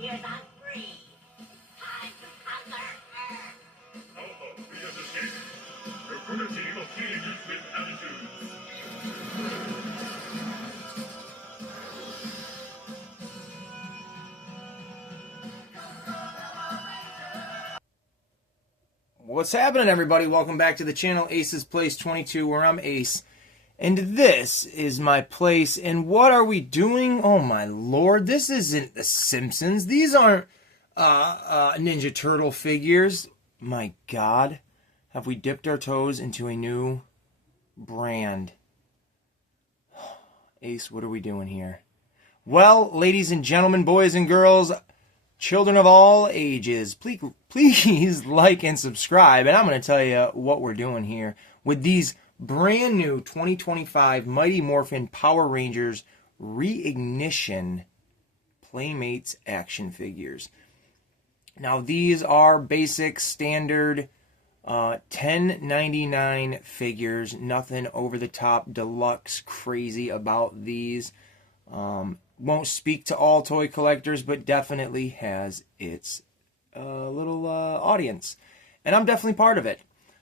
Here's on free. Time to conquer Earth. Alpha, Rita's escape. Recruit a team of teenagers with attitudes. What's happening, everybody? Welcome back to the channel, Ace's Place 22, where I'm Ace. And this is my place. And what are we doing? Oh my lord, this isn't The Simpsons. These aren't Ninja Turtle figures. My god, have we dipped our toes into a new brand? Ace, what are we doing here? Well, ladies and gentlemen, boys and girls, children of all ages, please like and subscribe. And I'm going to tell you what we're doing here with these brand new 2025 Mighty Morphin Power Rangers Reignition Playmates action figures. Now, these are basic, standard $10.99 figures. Nothing over the top, deluxe, crazy about these. Won't speak to all toy collectors, but definitely has its little audience. And I'm definitely part of it.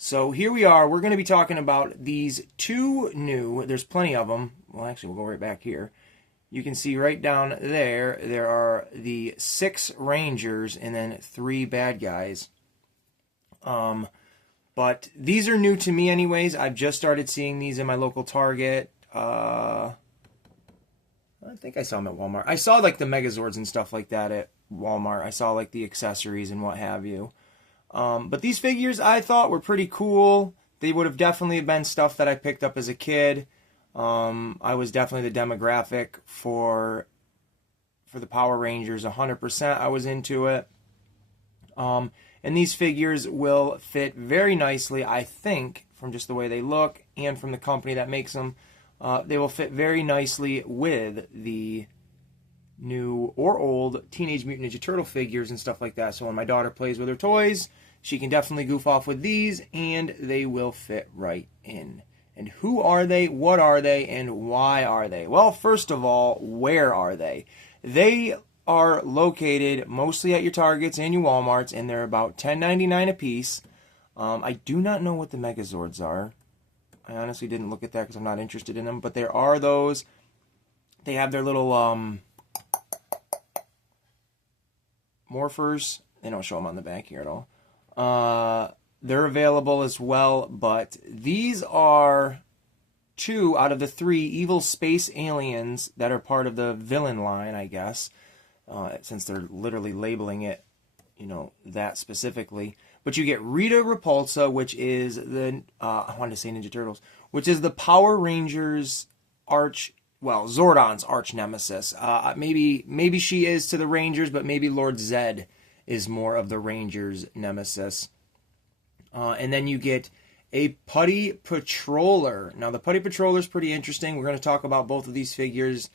So here we are. We're going to be talking about these two new, there's plenty of them. Well, actually, we'll go right back here. You can see right down there, there are the 6 Rangers and then 3 bad guys. But these are new to me anyways. I've just started seeing these in my local Target. I think I saw them at Walmart. I saw like the Megazords and stuff like that at Walmart. I saw like the accessories and what have you. But these figures I thought were pretty cool. They would have definitely been stuff that I picked up as a kid. I was definitely the demographic for the Power Rangers. 100% I was into it. And these figures will fit very nicely, I think, from just the way they look and from the company that makes them. They will fit very nicely with the new or old Teenage Mutant Ninja Turtle figures and stuff like that. So when my daughter plays with her toys, she can definitely goof off with these, and they will fit right in. And who are they, what are they, and why are they? Well, first of all, where are they? They are located mostly at your Targets and your Walmarts, and they're about $10.99 a piece. I do not know what the Megazords are. I honestly didn't look at that because I'm not interested in them. But there are those. They have their little morphers. They don't show them on the back here at all. They're available as well. But these are 2 out of the 3 evil space aliens that are part of the villain line, I guess. Since they're literally labeling it, you know, that specifically. But you get Rita Repulsa, which is the, I wanted to say Ninja Turtles, which is the Power Rangers Zordon's arch nemesis. Maybe she is to the Rangers, but maybe Lord Zed is more of the Rangers' nemesis. And then you get a Putty Patroller. Now, the Putty Patroller is pretty interesting. We're going to talk about both of these figures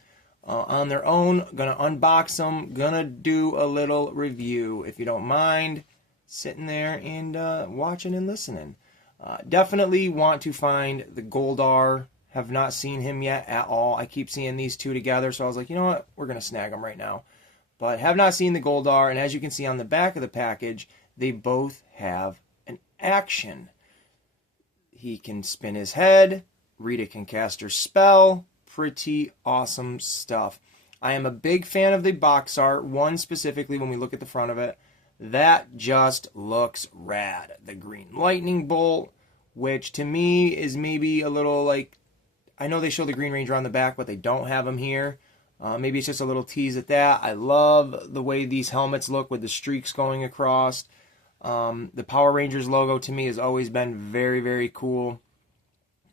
on their own. Going to unbox them. Going to do a little review, if you don't mind sitting there and watching and listening. Definitely want to find the Goldar. Have not seen him yet at all. I keep seeing these 2 together, so I was like, you know what? We're going to snag them right now. But have not seen the Goldar, and as you can see on the back of the package, they both have an action. He can spin his head. Rita can cast her spell. Pretty awesome stuff. I am a big fan of the box art, one specifically when we look at the front of it. That just looks rad. The green lightning bolt, which to me is maybe a little like, I know they show the Green Ranger on the back, but they don't have him here. Maybe it's just a little tease at that. I love the way these helmets look with the streaks going across. The Power Rangers logo to me has always been very, very cool.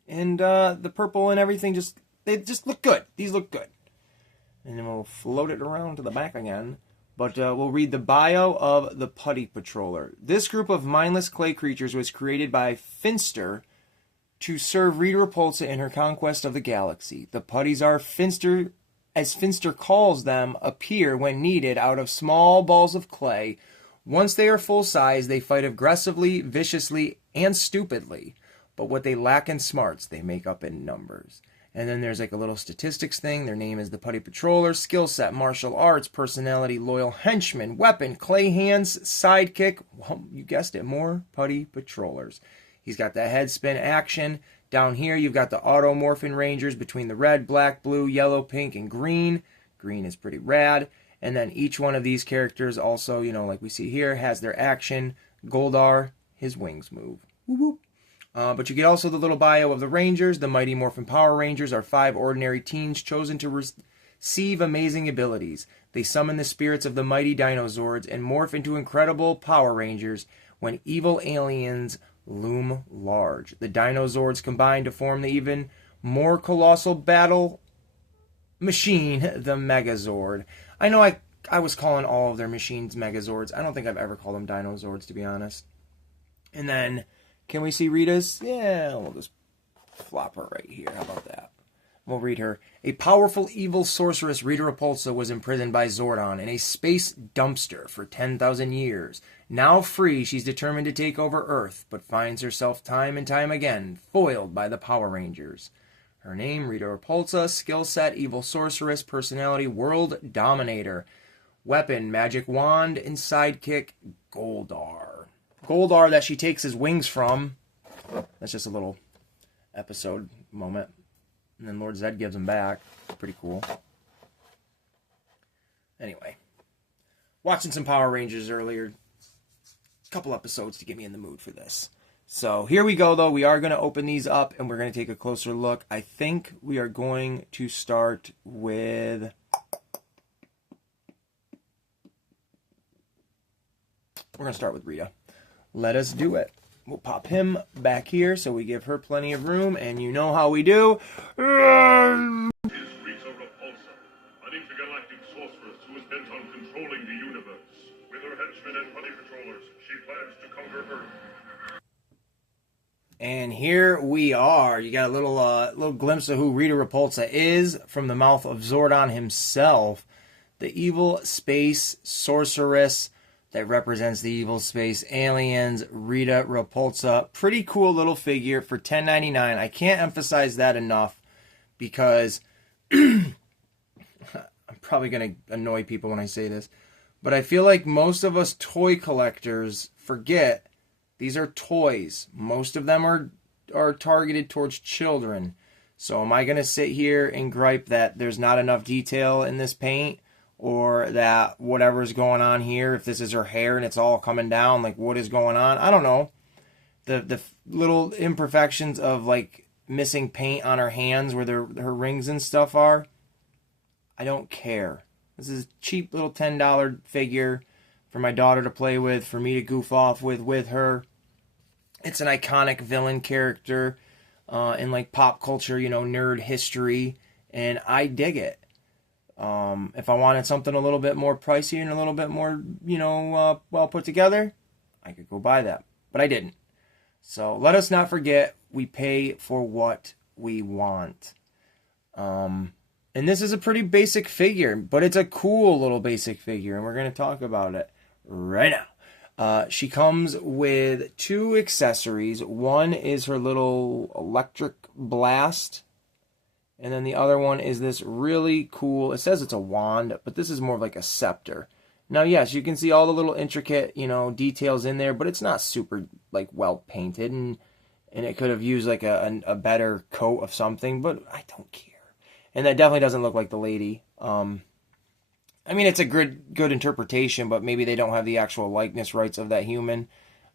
And the purple and everything, they just look good. These look good. And then we'll float it around to the back again. But we'll read the bio of the Putty Patroller. This group of mindless clay creatures was created by Finster to serve Rita Repulsa in her conquest of the galaxy. The Putties are Finster, as Finster calls them, appear when needed out of small balls of clay. Once they are full size, they fight aggressively, viciously, and stupidly. But what they lack in smarts, they make up in numbers. And then there's like a little statistics thing. Their name is the Putty Patroller. Skill set, martial arts, personality, loyal henchman, weapon, clay hands, sidekick. Well, you guessed it, more Putty Patrollers. He's got that head spin action. Down here, you've got the auto Morphin Rangers between the red, black, blue, yellow, pink, and green. Green is pretty rad. And then each one of these characters also, like we see here, has their action. Goldar, his wings move. Whoop, whoop. But you get also the little bio of the Rangers. The Mighty Morphin Power Rangers are 5 ordinary teens chosen to receive amazing abilities. They summon the spirits of the mighty Dinozords and morph into incredible Power Rangers when evil aliens loom large. The Dinozords combine to form the even more colossal battle machine, the Megazord. I know I was calling all of their machines Megazords. I don't think I've ever called them Dinozords, to be honest. And then, can we see Rita's? Yeah, we'll just flop her right here. How about that? We'll read her. A powerful evil sorceress, Rita Repulsa, was imprisoned by Zordon in a space dumpster for 10,000 years. Now free, she's determined to take over Earth, but finds herself time and time again foiled by the Power Rangers. Her name, Rita Repulsa. Skill set, evil sorceress. Personality, world dominator. Weapon, magic wand. And sidekick, Goldar. Goldar that she takes his wings from. That's just a little episode moment. And then Lord Zed gives them back. Pretty cool. Anyway. Watching some Power Rangers earlier. Couple episodes to get me in the mood for this. So here we go, though. We are going to open these up and we're going to take a closer look. I think we are going to start with... We're going to start with Rita. Let us do it. We'll pop him back here so we give her plenty of room, and you know how we do. Is Rita Repulsa, an intergalactic sorceress who is bent on controlling the universe. With her henchmen and Putty Patrollers, she plans to conquer Earth. And here we are. You got a little glimpse of who Rita Repulsa is from the mouth of Zordon himself. The evil space sorceress that represents the evil space aliens, Rita Repulsa. Pretty cool little figure for $10.99. I can't emphasize that enough because I'm probably going to annoy people when I say this, but I feel like most of us toy collectors forget these are toys. Most of them are targeted towards children. So am I going to sit here and gripe that there's not enough detail in this paint? Or that whatever's going on here, if this is her hair and it's all coming down, like what is going on? I don't know. The little imperfections of like missing paint on her hands where her rings and stuff are. I don't care. This is a cheap little $10 figure for my daughter to play with, for me to goof off with her. It's an iconic villain character in like pop culture, nerd history, and I dig it. If I wanted something a little bit more pricey and a little bit more, well put together, I could go buy that. But I didn't. So let us not forget, we pay for what we want. And this is a pretty basic figure, but it's a cool little basic figure, and we're going to talk about it right now. She comes with 2 accessories. One is her little electric blast. And then the other one is this really cool, it says it's a wand, but this is more like a scepter. Now, yes, you can see all the little intricate, details in there, but it's not super, like, well painted. And it could have used, like, a better coat of something, but I don't care. And that definitely doesn't look like the lady. I mean, it's a good interpretation, but maybe they don't have the actual likeness rights of that human.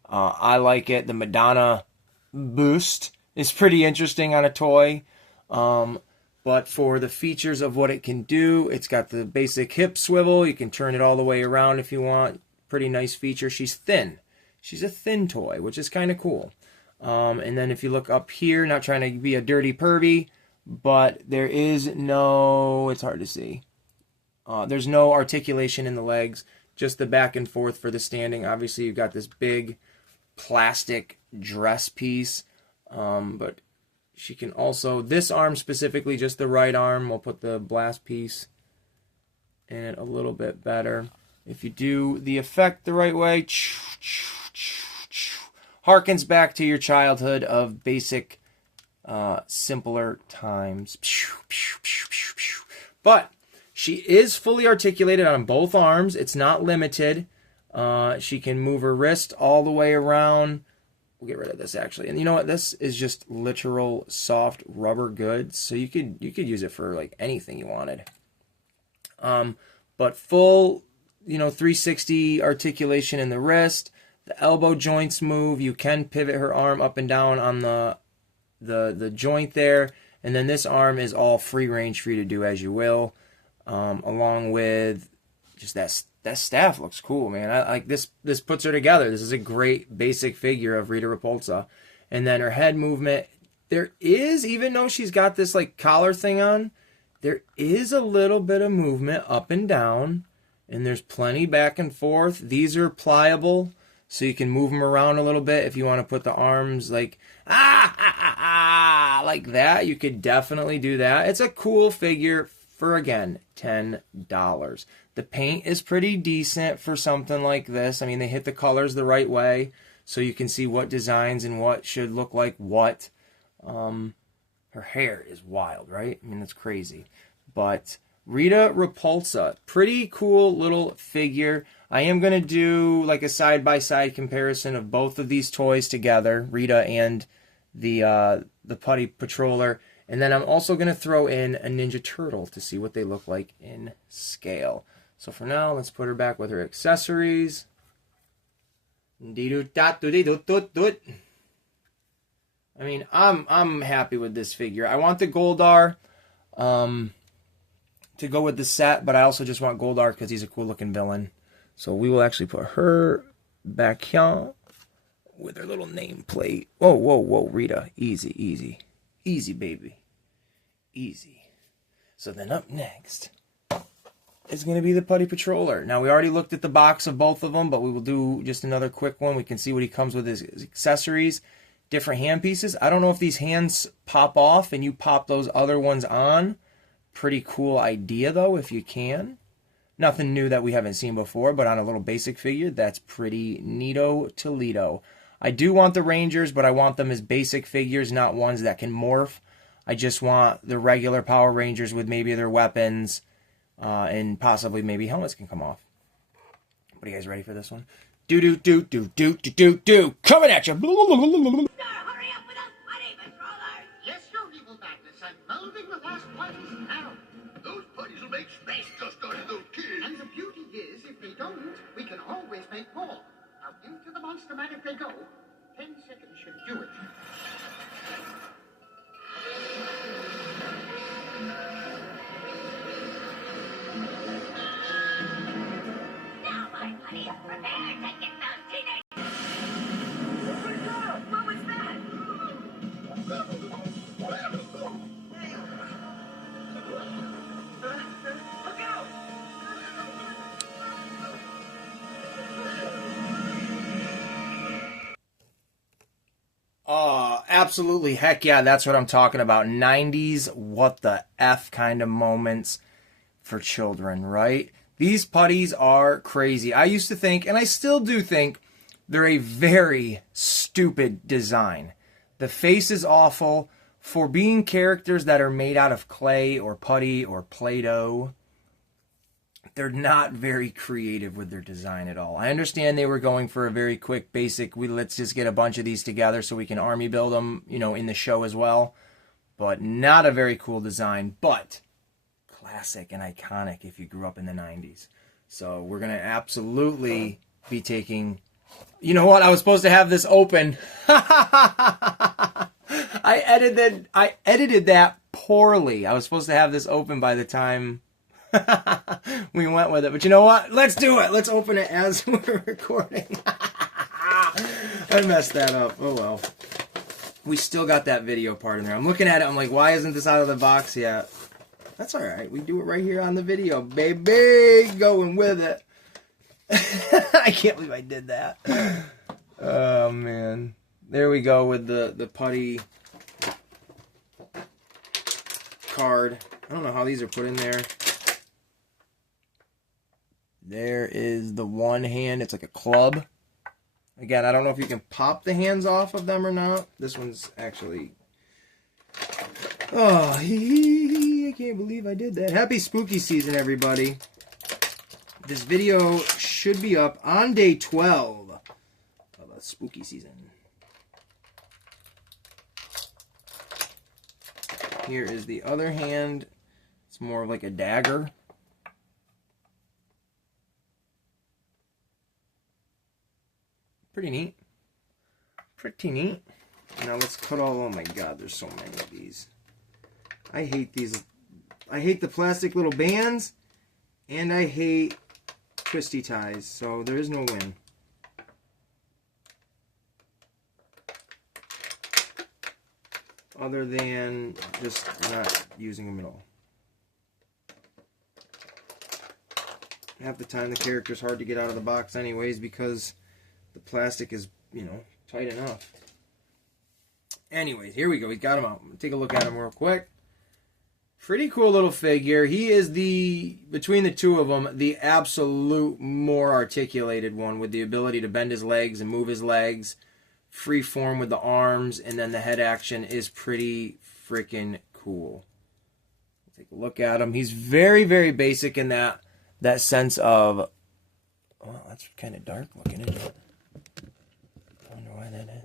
I like it. The Madonna boost is pretty interesting on a toy. But for the features of what it can do, it's got the basic hip swivel. You can turn it all the way around if you want. Pretty nice feature. She's thin. She's a thin toy, which is kind of cool. And then if you look up here, not trying to be a dirty pervy, but there is no, it's hard to see. There's no articulation in the legs, just the back and forth for the standing. Obviously, you've got this big plastic dress piece, but she can also, this arm specifically, just the right arm, we'll put the blast piece in it a little bit better. If you do the effect the right way, harkens back to your childhood of basic simpler times. But she is fully articulated on both arms. It's not limited. She can move her wrist all the way around. We'll get rid of this actually. And you know what? This is just literal soft rubber goods. So you could use it for like anything you wanted. But full, 360 articulation in the wrist. The elbow joints move. You can pivot her arm up and down on the joint there. And then this arm is all free range for you to do as you will. Along with just that staff looks cool, man. I like this. This puts her together. This is a great basic figure of Rita Repulsa. And then her head movement. There is, even though she's got this like collar thing on, there is a little bit of movement up and down. And there's plenty back and forth. These are pliable, so you can move them around a little bit if you want to put the arms like, like that. You could definitely do that. It's a cool figure for, again, $10. The paint is pretty decent for something like this. I mean, they hit the colors the right way, so you can see what designs and what should look like what. Her hair is wild, right? I mean, that's crazy. But Rita Repulsa, pretty cool little figure. I am going to do like a side-by-side comparison of both of these toys together, Rita and the Putty Patroller. And then I'm also going to throw in a Ninja Turtle to see what they look like in scale. So for now, let's put her back with her accessories. I mean, I'm happy with this figure. I want the Goldar to go with the set, but I also just want Goldar because he's a cool looking villain. So we will actually put her back here with her little nameplate. Whoa, whoa, whoa, Rita. Easy, easy. Easy, baby. Easy. So then up next is going to be the Putty Patroller. Now, we already looked at the box of both of them, but we will do just another quick one. We can see what he comes with his accessories, different hand pieces. I don't know if these hands pop off and you pop those other ones on. Pretty cool idea, though, if you can. Nothing new that we haven't seen before, but on a little basic figure, that's pretty neato Toledo. I do want the Rangers, but I want them as basic figures, not ones that can morph. I just want the regular Power Rangers with maybe their weapons, and possibly maybe helmets can come off. What are you guys ready for this one? Do. Coming at you. Hurry up with us, Putty Patroller! Yes, your evil madness, I'm molding the last putties now. Those putties will make space dust out of those kids. And the beauty is, if they don't, we can always make more. Now, into the Monster Man if they go. 10 seconds should do it. Now my putties, prepare to get those teenagers! What was that? Look out! Oh, absolutely. Heck yeah, that's what I'm talking about. 90s, what the F kind of moments for children, right? These putties are crazy. I used to think, and I still do think, they're a very stupid design. The face is awful. For being characters that are made out of clay or putty or Play-Doh, they're not very creative with their design at all. I understand they were going for a very quick, basic, let's just get a bunch of these together so we can army build them, in the show as well. But not a very cool design, but classic and iconic if you grew up in the 90s. So we're going to absolutely be taking... You know what? I was supposed to have this open. I edited that poorly. I was supposed to have this open by the time we went with it. But you know what? Let's do it. Let's open it as we're recording. I messed that up. Oh well. We still got that video part in there. I'm looking at it. I'm like, why isn't this out of the box yet? That's all right. We do it right here on the video, baby. Going with it. I can't believe I did that. Oh, man. There we go with the putty card. I don't know how these are put in there. There is the one hand. It's like a club. Again, I don't know if you can pop the hands off of them or not. This one's actually Oh, I can't believe I did that. Happy spooky season, everybody. This video should be up on day 12 of a spooky season. Here is the other hand. It's more of like a dagger. Pretty neat. Pretty neat. Now let's cut all... Oh my god, there's so many of these. I hate these. I hate the plastic little bands. And I hate twisty ties. So there is no win. Other than just not using them at all. Half the time the character's hard to get out of the box anyways because the plastic is, you know, tight enough. Anyways, here we go. We got him out. Take a look at him real quick. Pretty cool little figure. He is the, between the two of them, the absolute more articulated one with the ability to bend his legs and move his legs. Free form with the arms, and then the head action is pretty freaking cool. Take a look at him. He's very, very basic in that sense of... Well, that's kind of dark looking, isn't it? I wonder why that is.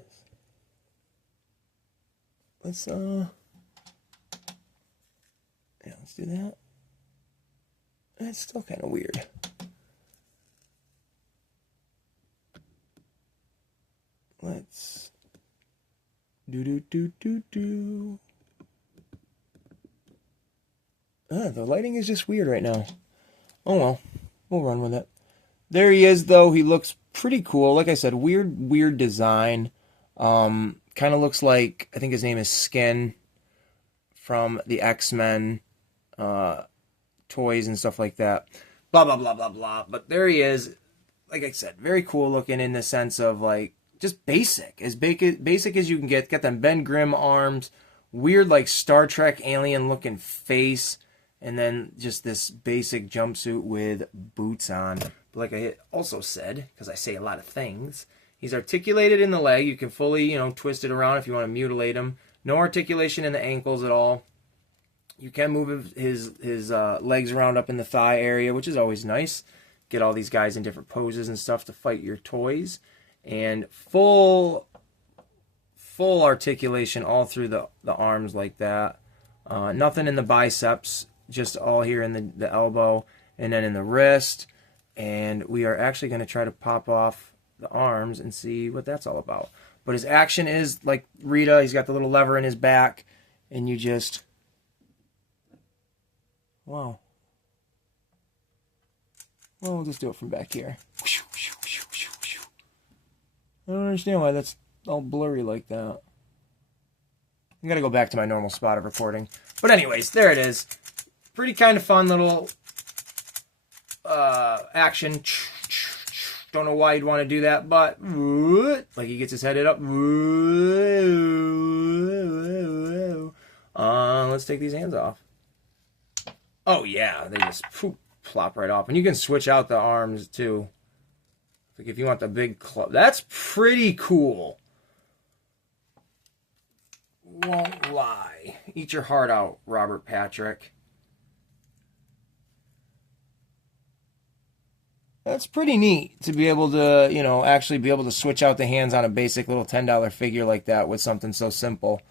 Let's yeah, let's do that. That's still kind of weird. Let's do. The lighting is just weird right now. Oh well, we'll run with it. There he is, though. He looks pretty cool. Like I said, weird design. Kind of looks like, I think his name is Skin from the X-Men toys and stuff like that. Blah, blah, blah, blah, blah. But there he is. Like I said, very cool looking in the sense of, like, just basic. As basic as you can get. Got them Ben Grimm arms. Weird, like, Star Trek alien looking face. And then just this basic jumpsuit with boots on. But like I also said, because I say a lot of things, he's articulated in the leg. You can fully, you know, twist it around if you want to mutilate him. No articulation in the ankles at all. You can move his legs around up in the thigh area, which is always nice. Get all these guys in different poses and stuff to fight your toys. And full articulation all through the arms like that. Nothing in the biceps, just all here in the elbow and then in the wrist. And we are actually going to try to pop off the arms and see what that's all about. But his action is like Rita. He's got the little lever in his back. And you just... Wow. Well, we'll just do it from back here. I don't understand why that's all blurry like that. I gotta go back to my normal spot of recording. But anyways, there it is. Pretty kind of fun little action. Don't know why you'd want to do that, but like he gets his head up. Let's take these hands off. Oh yeah, they just plop right off. And you can switch out the arms too. Like if you want the big club. That's pretty cool. Won't lie. Eat your heart out, Robert Patrick. That's pretty neat to be able to, you know, actually be able to switch out the hands on a basic little $10 figure like that with something so simple.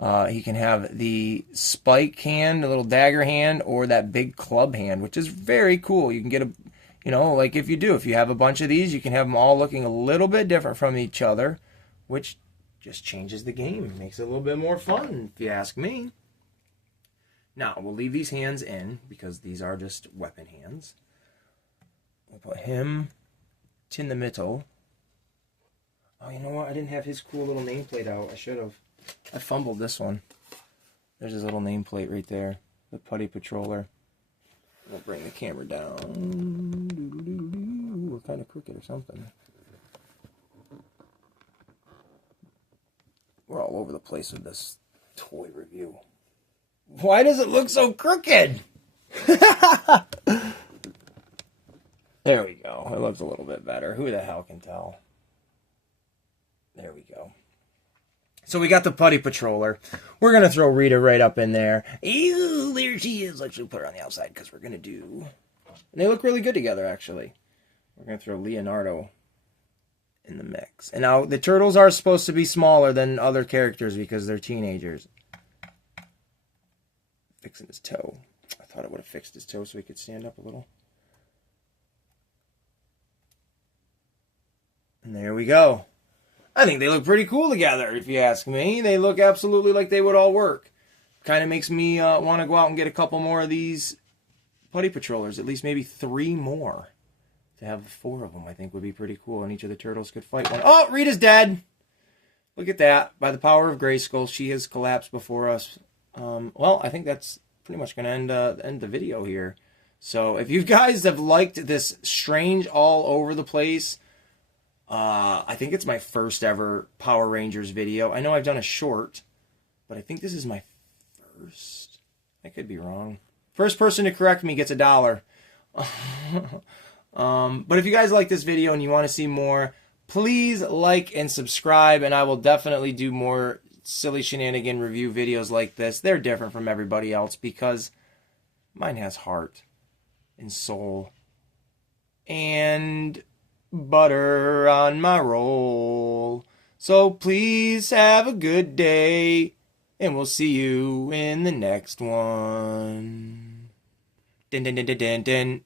He can have the spike hand, a little dagger hand, or that big club hand, which is very cool. You can get a, you know, like if you have a bunch of these, you can have them all looking a little bit different from each other, which just changes the game. Makes it a little bit more fun, if you ask me. Now, we'll leave these hands in because these are just weapon hands. We'll put him in the middle. Oh, you know what? I didn't have his cool little nameplate out. I should have. I fumbled this one. There's his little nameplate right there. The Putty Patroller. We'll bring the camera down. We're kind of crooked or something. We're all over the place with this toy review. Why does it look so crooked? There we go. It looks a little bit better. Who the hell can tell? There we go. So we got the Putty Patroller. We're going to throw Rita right up in there. Ew, there she is. Let's put her on the outside because we're going to do... And they look really good together, actually. We're going to throw Leonardo in the mix. And now, the turtles are supposed to be smaller than other characters because they're teenagers. Fixing his toe. I thought it would have fixed his toe so he could stand up a little. And there we go. I think they look pretty cool together, if you ask me. They look absolutely like they would all work. Kind of makes me want to go out and get a couple more of these Putty Patrollers. At least maybe 3 more. To have 4 of them, I think, would be pretty cool. And each of the turtles could fight one. Oh, Rita's dead! Look at that. By the power of Grayskull, she has collapsed before us. Well, I think that's pretty much going to end the video here. So, if you guys have liked this strange all over the place... I think it's my first ever Power Rangers video. I know I've done a short, but I think this is my first. I could be wrong. First person to correct me gets $1. But if you guys like this video and you want to see more, please like and subscribe, and I will definitely do more silly shenanigan review videos like this. They're different from everybody else because mine has heart and soul and butter on my roll. So please have a good day, and we'll see you in the next one. Din din din din din din.